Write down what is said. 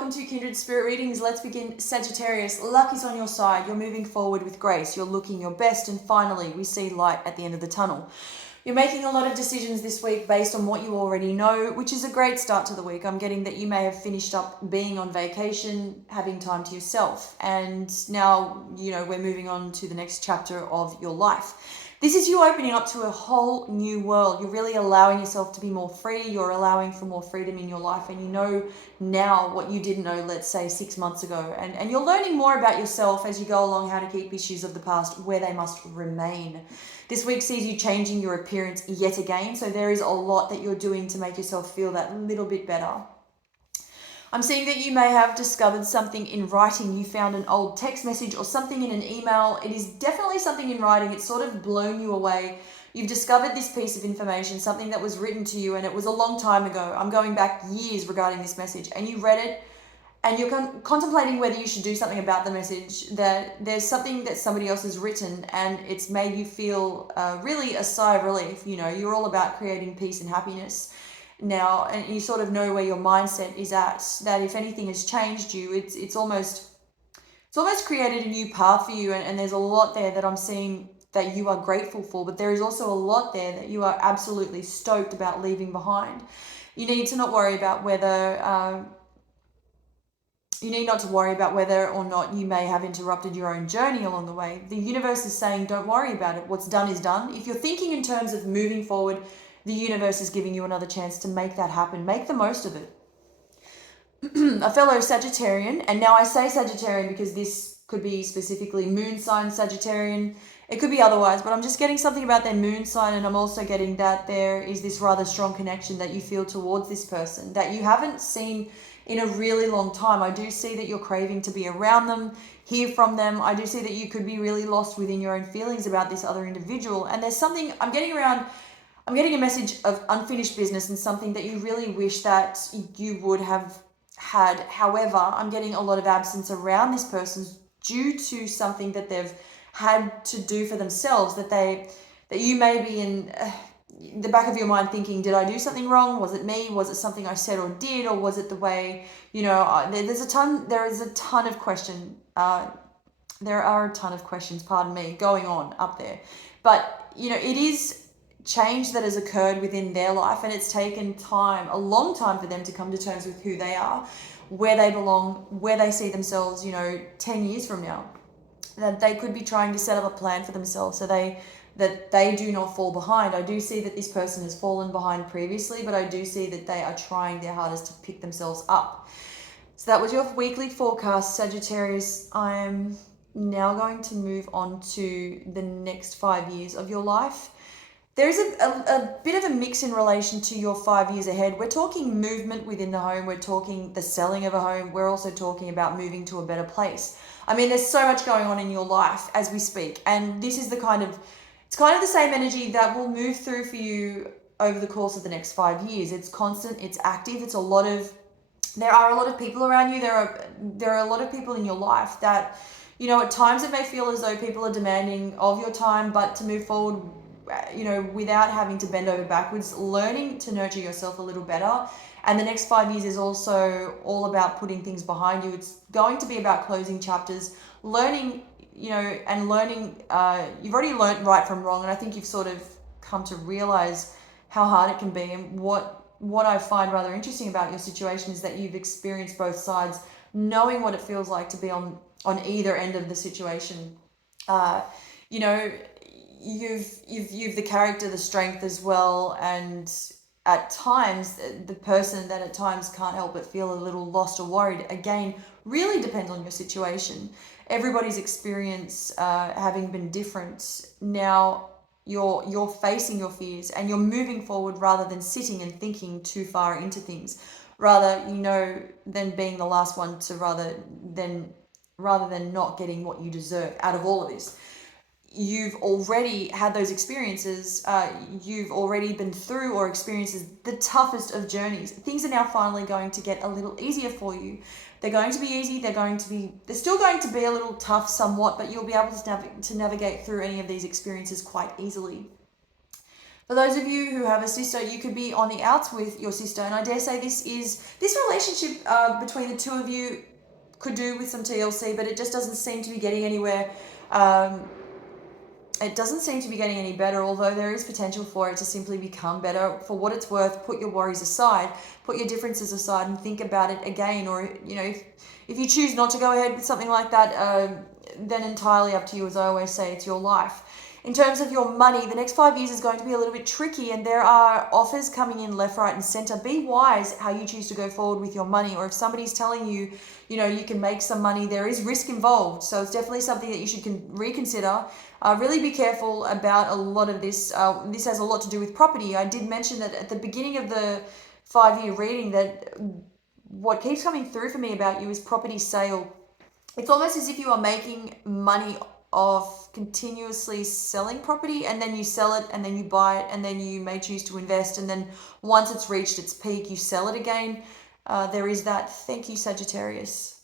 welcome to Kindred Spirit Readings. Let's begin. Sagittarius, luck is on your side. You're moving forward with grace. You're looking your best, and finally, we see light at the end of the tunnel. You're making a lot of decisions this week based on what you already know, which is a great start to the week. I'm getting that you may have finished up being on vacation, having time to yourself, and now, we're moving on to the next chapter of your life. This is you opening up to a whole new world. You're really allowing yourself to be more free. You're allowing for more freedom in your life. And you know now what you didn't know, let's say 6 months ago. And you're learning more about yourself as you go along, how to keep issues of the past where they must remain. This week sees you changing your appearance yet again. So there is a lot that you're doing to make yourself feel that little bit better. I'm seeing that you may have discovered something in writing. You found an old text message or something in an email. It is definitely something in writing. It's sort of blown you away. You've discovered this piece of information, something that was written to you, and it was a long time ago. I'm going back years regarding this message, and you read it, and you're contemplating whether you should do something about the message, that there's something that somebody else has written, and it's made you feel really a sigh of relief. You're all about creating peace and happiness now, and you sort of know where your mindset is at, that if anything has changed you, it's almost created a new path for you, and there's a lot there that I'm seeing that you are grateful for, but there is also a lot there that you are absolutely stoked about leaving behind. You need to not worry about whether or not you may have interrupted your own journey along the way. The universe is saying, don't worry about it. What's done is done. If you're thinking in terms of moving forward, the universe is giving you another chance to make that happen. Make the most of it. A fellow Sagittarian, and now I say Sagittarian because this could be specifically moon sign Sagittarian. It could be otherwise, but I'm just getting something about their moon sign, and I'm also getting that there is this rather strong connection that you feel towards this person that you haven't seen in a really long time. I do see that you're craving to be around them, hear from them. I do see that you could be really lost within your own feelings about this other individual, and there's something I'm getting a message of unfinished business and something that you really wish that you would have had. However, I'm getting a lot of absence around this person due to something that they've had to do for themselves, that you may be in the back of your mind thinking, did I do something wrong? Was it me? Was it something I said or did? Or was it the way, there is a ton of questions, there are a ton of questions, going on up there. But, it is change that has occurred within their life, and it's taken time, a long time, for them to come to terms with who they are, where they belong, where they see themselves 10 years from now, that they could be trying to set up a plan for themselves so that they do not fall behind. I do see that this person has fallen behind previously, but I do see that they are trying their hardest to pick themselves up. So that was your weekly forecast, Sagittarius. I am now going to move on to the next 5 years of your life. There's a bit of a mix in relation to your 5 years ahead. We're talking movement within the home. We're talking the selling of a home. We're also talking about moving to a better place. I mean, there's so much going on in your life as we speak. And this is it's kind of the same energy that will move through for you over the course of the next 5 years. It's constant, it's active, there are a lot of people around you. There are a lot of people in your life that, at times it may feel as though people are demanding of your time, but to move forward, without having to bend over backwards, learning to nurture yourself a little better. And the next 5 years is also all about putting things behind you. It's going to be about closing chapters, learning, and learning. You've already learned right from wrong, and I think you've sort of come to realize how hard it can be. And what I find rather interesting about your situation is that you've experienced both sides, knowing what it feels like to be on either end of the situation. You've the character, the strength as well, and at times the person that at times can't help but feel a little lost or worried, again, really depends on your situation. Everybody's experience having been different. Now you're facing your fears and you're moving forward rather than sitting and thinking too far into things, rather than being the last one to rather than not getting what you deserve out of all of this. You've already had those experiences. You've already been through or experienced the toughest of journeys. Things are now finally going to get a little easier for you. They're going to be easy. They're still going to be a little tough somewhat, but you'll be able to navigate through any of these experiences quite easily. For those of you who have a sister, you could be on the outs with your sister, and I dare say this relationship between the two of you could do with some TLC, but it just doesn't seem to be getting anywhere. It doesn't seem to be getting any better, although there is potential for it to simply become better. For what it's worth, put your worries aside, put your differences aside, and think about it again. Or, if you choose not to go ahead with something like that, then entirely up to you. As I always say, it's your life. In terms of your money, the next 5 years is going to be a little bit tricky, and there are offers coming in left, right, and center. Be wise how you choose to go forward with your money, or if somebody's telling you, you can make some money, there is risk involved. So it's definitely something that you should reconsider. Really be careful about a lot of this. This has a lot to do with property. I did mention that at the beginning of the 5-year reading that what keeps coming through for me about you is property sale. It's almost as if you are making money off continuously selling property, and then you sell it, and then you buy it, and then you may choose to invest, and then once it's reached its peak, you sell it again. There is that. Thank you, Sagittarius.